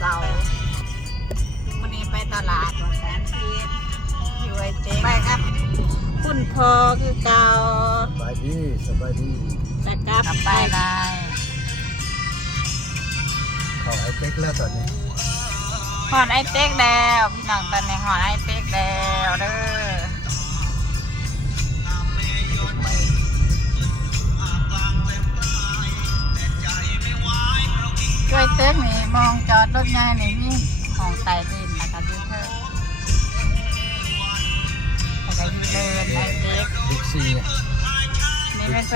เสาร์วันนี้ไปตลาดวันแสนพีอยู่ไอเจ๊ไปครับคุณพ่อคือเก่าสบายดีจะกลับไปได้ เขาไอ้เป๊กแล้วตอนนี้หอนไอเป๊กแล้วพี่น้องตอนนี้หอนไอเป๊กแล้วเด้อช่วยเต๊กนี่มองจอดรถง่ายนี่มีของไต่ดินนะคะดูเธอแต่ก็อยู่เลยไอเป๊ก บิ๊กซี นี่เป็นเป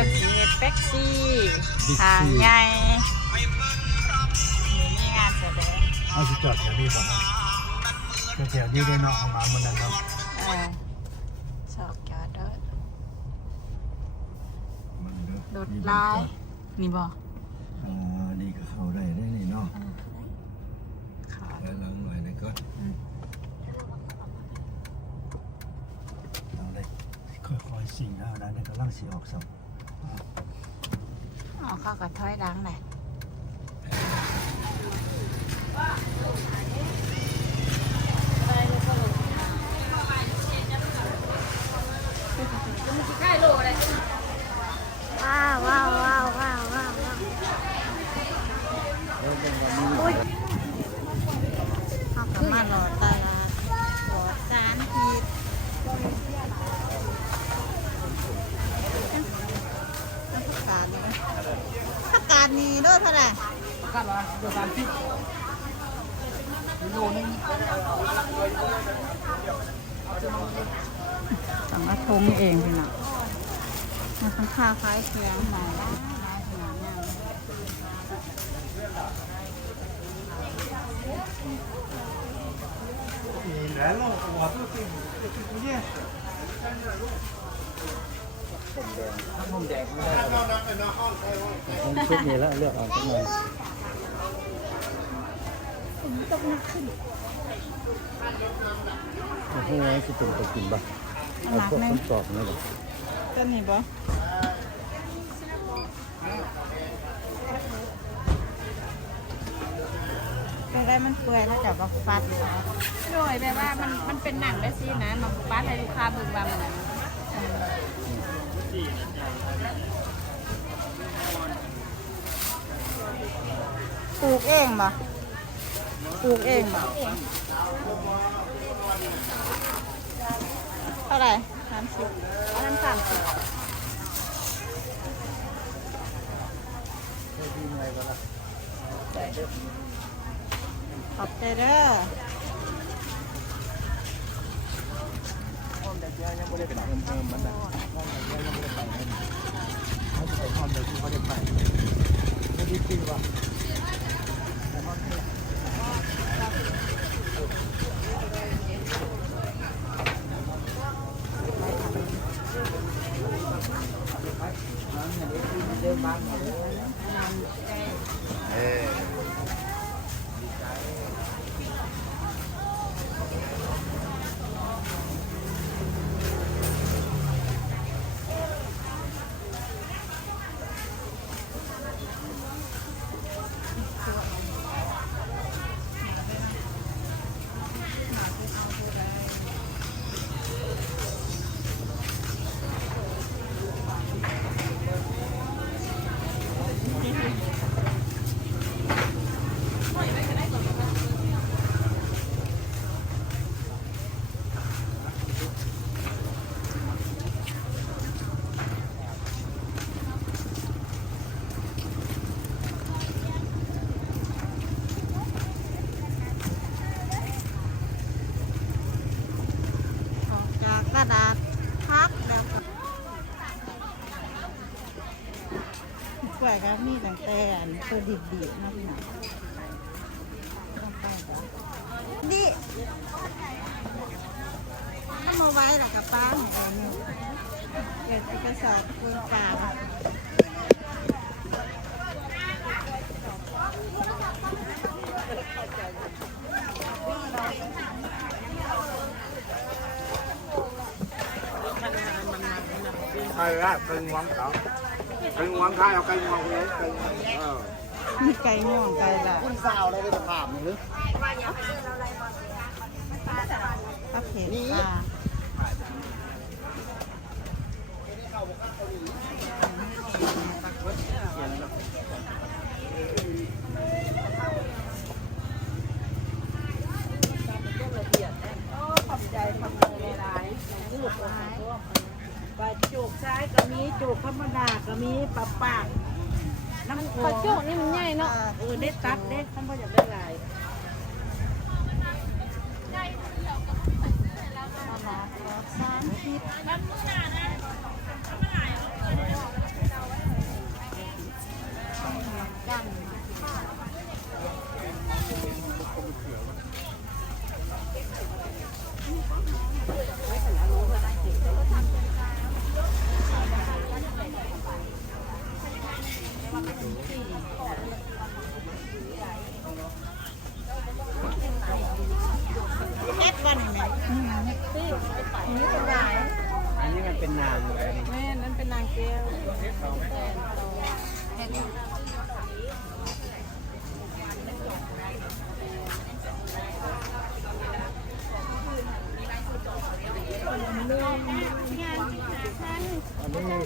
เป๊กซี่ทางใหญ่มีงานแสดงเอาสิจอดแถวนี้ก่อนแถวนี้ได้เนาะเอามาเมื่อนั้นเนาะชอบจอดรถลายนี่บ่นี่ก็เข้าได้นี่เนาะแล้วหลังหน่อยนะก็เอาเลยค่อยๆสิ่งเอาได้กำลังสีออกสับเข้ากับถ้อยดังเลยว้าวว้าวว้าวว้าวว้าวอุ้ยเอากลับมาหลอดตลาดหลอดจานทีผักกาดนี่ด้วยเท่าไหร่ผักกาดละเดือดสามสิบโลนึงสั่งมาทงเองพี่น้องมาทั้งข้าวคล้ายเคียงหน่อยได้ขนาดนี้แล้วเราหัวตัวจริงเนี่ยผมแดงไม่ได้ผมชุดนี้แล้วเลือกเอาสักหน่อยตกหนักขึ้นโอ้โหจะเป็นตัวกินบ้างเอาพวกคำตอบนี่หรอต้นนี้บ่ไปได้มันเปื่อยแล้วจับมาฟัดโดยแบบว่ามันเป็นหนังได้สินะมันฟัดให้ลูกค้าบึงบางนะปลูกเองบ่ปลูกเองบ่เท่าไหร่30อันนั้น30ขอบใจเด้อยังไม่ได้เป็นเพิ่มมันนะยังไม่ได้ไปเขาจะไปห้องเดียวที่เขาได้ไปไม่ได้จริงว่ะกระดาษพักแล้วกล้วยครับนี่ตั้งแต่ตัวดิบๆนะพี่น้องนี่ถ้ามาไว้หลักกระป้าเหมือนกันเป็นเอกสารกล้วยปลาใช่ละเป็นงวงเขาเป็นงวงข้าวเอาไก่งวงเลยมีไก่ง่วงไก่ละคุณสาวอะไรไปถามหรือ ปลาเข็มปลาปลาจุกซ้ายก็มีจุกธรรมดาก็มีปลาปากน้ำโขง ปลาจุกนี่มันใหญ่เนาะ เด็ดตัดเด็ดท่านพ่ออยากได้หลายเฮ็ดวันไหนนี่เป็นหลาย อันนี้มันเป็นนางเลย แม่นั่นเป็นนางแก้วอันนี้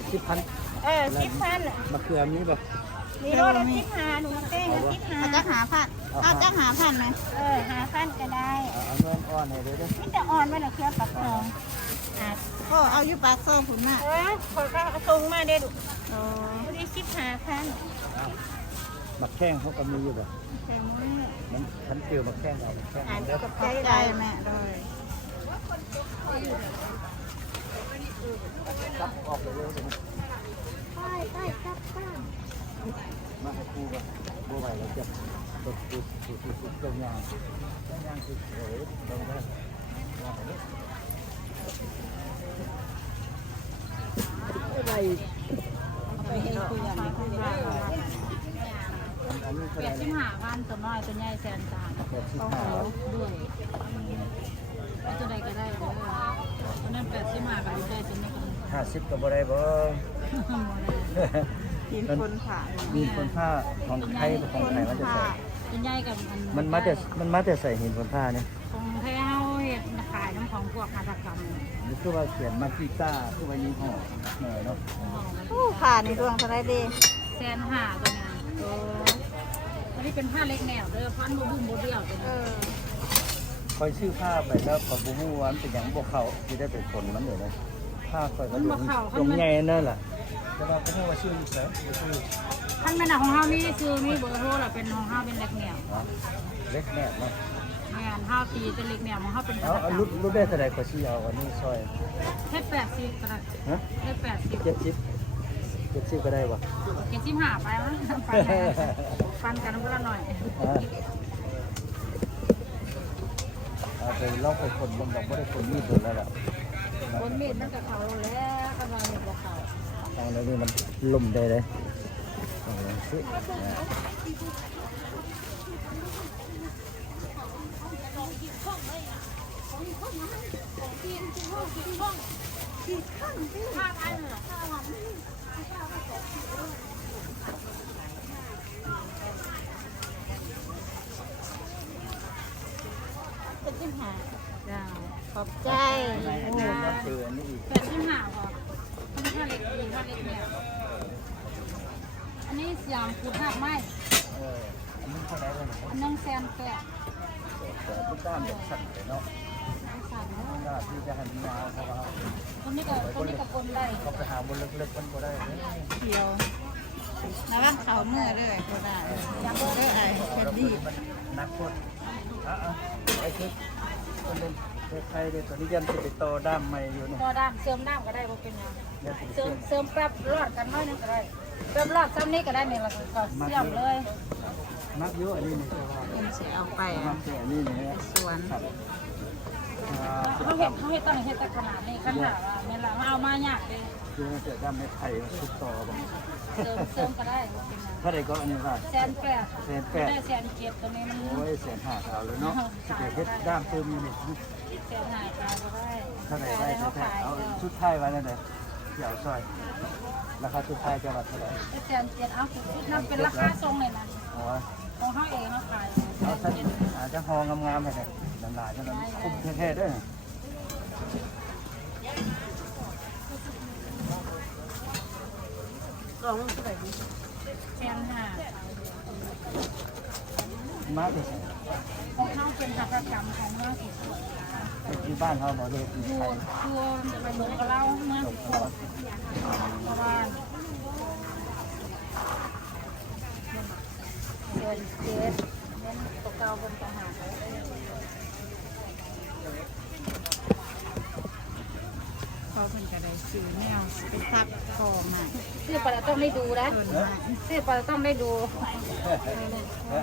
10,000 10,000 มะเขือมีบ่ มีโลละ15หนูเต้ง15 เอาจะหาพันเอาจะหาพันไหม 5,000ก็ได้ เอาเงินอ่อนให้เด้อ มีแต่อ่อนไว้น่ะเครือปักทอง ก็เอาอยู่ปากซองผุนมา ขอยก็เอาส่งมาเด้อลูก โอ้ บ่ได้15,000 มะแข้งเขาก็มีอยู่บ่ แพงมาก มันฉันเจอมะแข้งเอามะแข้ง อ่าน เด้อ กับ ใจ ใจ ได้ ได้ แม่เลย รับออกไปเร็วเลย ไปกลับบ้าน มาให้ครูบ่บ่ไหวแล้วจะตกตุดตรงยางคือเอ๋ยลงไปอะไร ไปเฮ็ดคุยกัน อันนี้เท่าไหร่นะ 15,000ตัวน้อยตัวใหญ่แสนสาม 85 ด้วยตัวใดก็ได้เด้อตัวนั้น85ก็ได้ตัวนี้ก็ 50ก็บ่ได้บ่ กินคนผ่าน มีคนผ้าของไทยของไทยมันจะใส่ ตัวใหญ่กับ มันมาแต่ใส่หินคนผ้าเนี่ย ของแท้เฮาเฮ็ดขายน้ำของพวกหัตถกรรม นี่คือว่าเขียนมากีต้าคือว่ายี่ห้อหน่อยเนาะ ผู้ผ่านในดวงสไลด์ดี แสนห้าตัวนี้ตัวนี้เป็นผ้าเล็กแนวเด้อพันบ่บุ้มบ่เบี้ยวตัวนี้ คอยชื่อผ้าไปแล้วพอบูมูวันเป็นอย่างบวกเขาที่ได้เป็นผลมันเลยนะผ้าคอยก็อยู่ตรงใหญ่นั่นแหละแต่ว่าก็ไม่ว่าชื่อแสงชื่อ ท่านแม่น่ะของเฮานี่คือมีเบอร์โทรล่ะเป็นของเฮาเป็นเล็กแนว เล็กแน่เนาะ แม่นเฮาตีเป็นเล็กแนวของเฮาเป็น เอารุ่นได้เท่าไหร่ก็ชื่อเอาอันนี้ซอย เฮ็ด80ก็ได้ ฮะ เฮ็ด80 70ก็ได้วะ 75ไปมั้งปันกันคนละหน่อย เอาไปลองไปคนบนบอกว่าได้คนมีดเลยแล้วล่ะ คนมีดมันก็เข้าแล้วกำลังบ่เข้า เอาแล้วนี่มันล่มได้เลยเอาลองสิจ้า ขอบใจ อันนี้มาเจออันนี้อีก 85พอผ้าเล็กดีผ้าเล็กแนวอันนี้เสียงคือภาพไม้ อันนี้เท่าไหร่เลย อันนึงแซมแปะ แต่ทุกด้านเป็นสั่นเลยเนาะ สั่นเนาะ ด้านที่จะหันยาวเพราะว่า คนนี้ก็คนได้ เขาไปหาบนเล็กๆมันก็ได้เลย เที่ยวนะว่าเขาเมื่อเลยก็ได้ยังก็ได้ไอ้แคดดี้ มันนักโทษไอ้คือคนเล่นใครเด็กตัวนี้ยันติดโตด้ามไม่อยู่เนี่ย ก็ด้ามเสริมด้ามก็ได้บ่เป็นหยัง ยันติด เสริมแป๊บรอดกันน้อยนึงก็ได้แป๊บรอดซ้ำนี้ก็ได้เนี่ยแล้วก็เสียบเลย นักเยอะอันนี้นี่ใช่ว่า คุณจะเอาไป นักเยอะอันนี้เนี่ย สวน เขาเฮ็ดตอนเฮ็ดแต่ขนาดนี้ขนาดว่าแม่นละเอามายากเลย คือจะด้ามไม้ไผ่ทุกต่อบ้าง เสริมก็ได้บ่เป็นหยัง ถ้าได้ก็อันนี้ว่า แสนแปดได้แสนเจ็ดตัวนี้มัน โอ้ย150,000เอาเลยเนาะจะเพชรด้ามเติมอยู่นี่ แสนหายตาก็ได้ ถ้าไหนได้แท้ๆเอาชุดไทยไว้นั่นเลยเดี๋ยวซอยราคาชุดไทยจะวัดเท่าไหร่ แสนเจ็ดเอานั่นเป็นราคาทรงเลยนะ อ๋อ ของเฮาเองเฮาขาย เอาท่าน จะหองามๆให้ได้หนาๆจังนั้นคุ้มแท้ๆเด้อ กล่องมันเท่าไหร่ดิ แพงค่ะ มาที่ไส ของเขาเป็นหัตถกรรมของเมืองอิสุ ที่บ้านเฮาบ่ได้ที่ ดู ไทย ตัวไปเหมือนกับเราเมืองอิสุเพราะว่าเดินเจ็ดเน้นตกเกาบนต่างหากเขาเพิ่นก็ได้ซื้อแนวไปซักคอมา ซื้อไปแล้วต้องได้ดูนะ เพิ่นมา ซื้อไปแล้วต้องได้ดู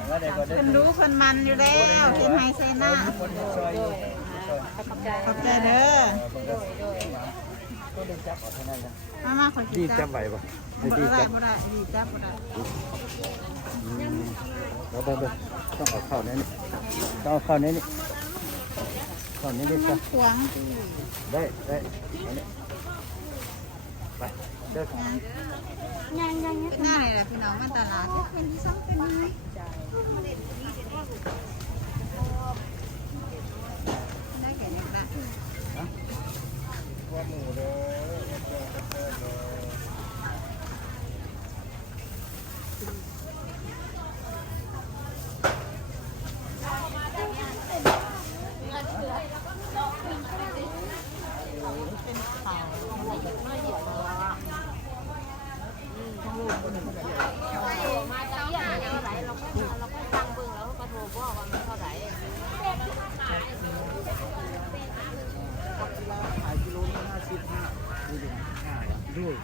แล้วได้ก็ได้ เพิ่นรู้เพิ่นมันอยู่แล้วเฮ็ดให้ใส่หน้า คนซอยอยู่ ขอบใจ ขอบใจเด้อ ก็ได้จับเอาเท่านั้นนะ มาขอ ดี สิ จับไหวป่ะ บ่ได้บ่ได้ดีจับบ่ได้ แล้วต้องเอาเข้าในนี้ต้องเอาเข้าในนี้เข้าในนี้ มั ซะ นขวาง ได้ไปเด้อ ยัง เป็นหน้าอะไรล่ะพี่น้องมันตลาดเป็นที่ซ้ำเป็นยังไงได้แก่นี้ละ ว่าหมูเด้อ เป็นข่าว มาจากที่ไหนเท่าไหร่เราก็ฟังเบิ่งแล้วก็โทรบอกว่ามันเท่าไหร่ ขายกิโลละ55นี่ดิด้วย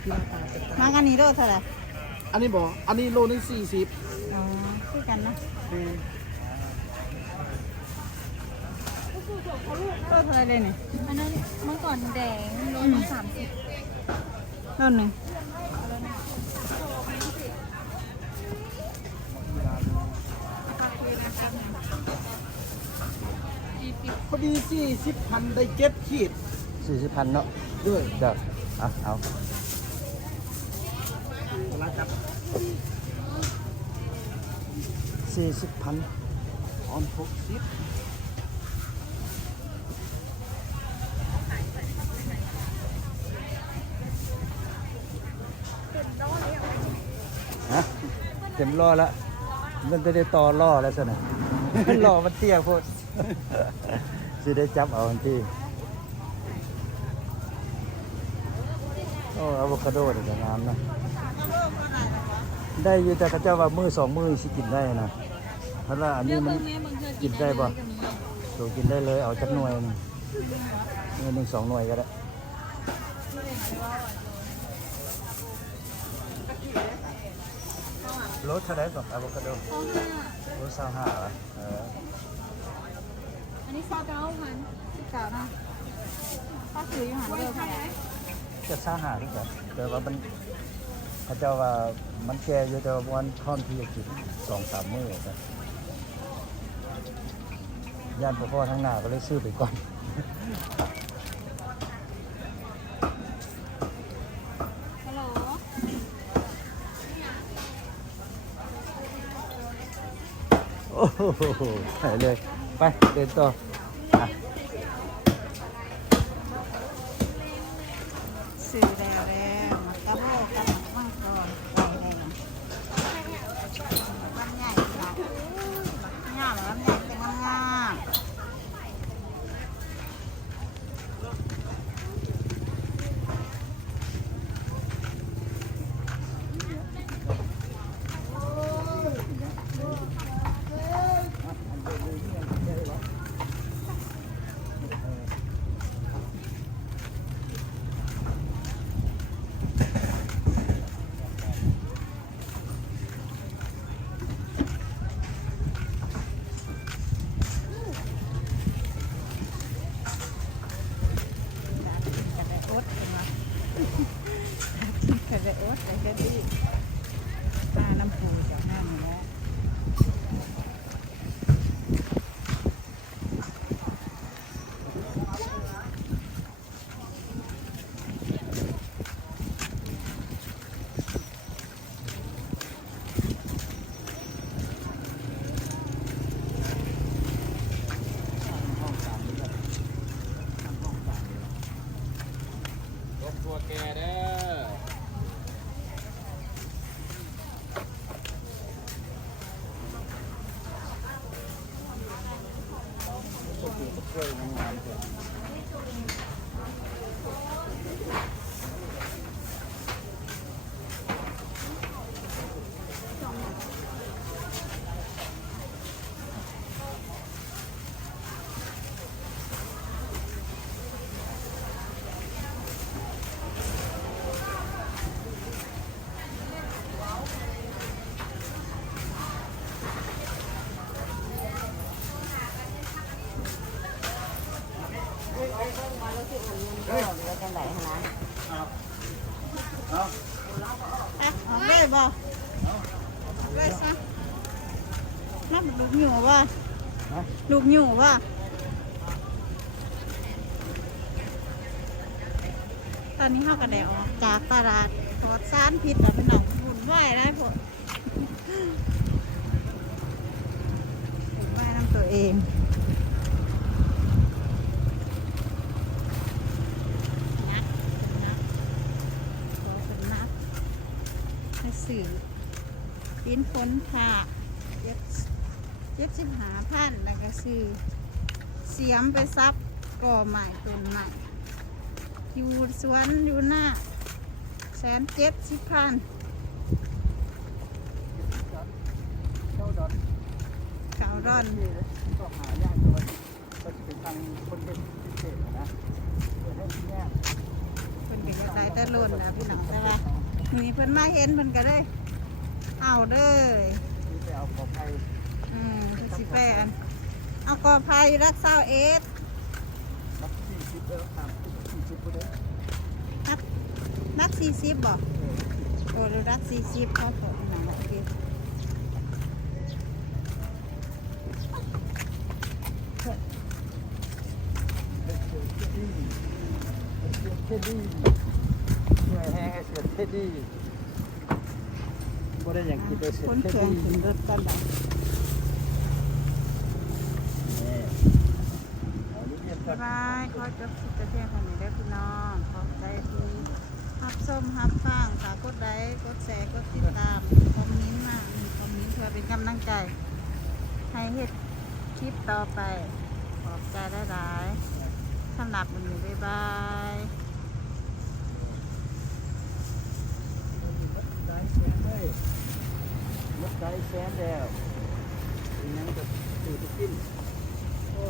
ที่ราคาจะ มากันนี้โลเท่าไหร่ อันนี้บอกอันนี้โลนึง40 อ๋อคือกันนะโลเท่าไหร่เลยนี่ อันนั้นเมื่อก่อนแดงโลละ30 โลหนึ่ง พอดี40,000ได้7ขีด 40,000เนาะ ด้วย จ้ะเอา เวลาจับ 40,000 ออน60 ฮะเต็มล้อแล้วมันจะได้ต่อล้อแล้วสินะ ล้อมันเตี้ยโพด สิได้จับเอาทันทีโอ้อะโวคาโดนี่ก็งามนะได้อยู่แต่เขาเจ้าว่ามือ2 มือสิกินได้นะเพราะว่าอันนี้มันกินได้บ่ตัวกินได้เลยเอาจักหน่วยหนึงหน่วยหนึ่ง2 หน่วยก็ได้รถเท่าไหร่ก่อนอะโวคาโดรถ25เหรออันนี้29,000 19นะป้าซื้ออยู่หันเดิม จะ25ทุกอย่างแต่ว่ามันเขาเจ้าว่ามันแก่อยู่แต่ว่าวันท่อนที่จะกิน2-3 มื้อนะย่านพ่อทั้งหน้าก็เลยซื้อไปก่อน ฮัลโหล โอ้โหไปเลย ไปเดินต่ออ่ะ ซื้อแล้วมากระโบกกับมังกรไว้ได้แล้วลำใหญ่ค่ะงามลำใหญ่เป็นงาม แกเด้อช่วยงานเถอะเอา เอาเลยบ่เลยซะนับลูกหนูบ่ลูกหนูบ่ตอนนี้เขาก็ได้ออกจากตลาดปลอดสารพิษแล้วเป็นหนังหุ่นไหวได้ผลหุ่นไหวน้ำตัวเองสื่อปิ้นพ้นผ่า75,000แล้วก็ซื้อเสียมไปซับก่อใหม่ต้นใหม่อยู่สวนอยู่หน้า170,000 เจ้าดอน เก่าร่อน ก็หายากเลยก็จะเป็นทางคนเป็นพิเศษนะเปิดให้แง่ เพิ่นก็จะได้แต่ล้นแล้วพี่น้องแต่ว่ามีเพิ่นมาเห็นเพิ่นก็เลยเอาเด้อ ที่ไปเอาของไทย คือสิแปนเอากอไผ่รักษาเอส รับ40แล้วครับ40ก็ได้ นัก40บ่โอ้ดูรัก40เขาบอกหนังละเอียด เท็ดดี้เหนื่อยแห้งไอ้เสือเท็ดดี้บ่ได้อย่างกินไอ้เสือ คน เท็ด เครื่อง ดี้ ถึงรถกันแล้ว นี่เอาลูกเรียนก่อน บายขอจบคลิปแต่เพียงเท่านี้เด้อพี่น้องขอบใจที่ฮับส้มฮับฟังฝากกดไลค์กดแชร์กดติดตามคอมเมนต์มาคอมเมนต์เพื่อเป็นกำลังใจให้เฮ็ดคลิปต่อไปขอบใจหลายๆสำหรับวันนี้บ๊ายบาย ได้แสนเลยรถได้แสนแล้วอีกนั้นก็ตื่นกินโอ้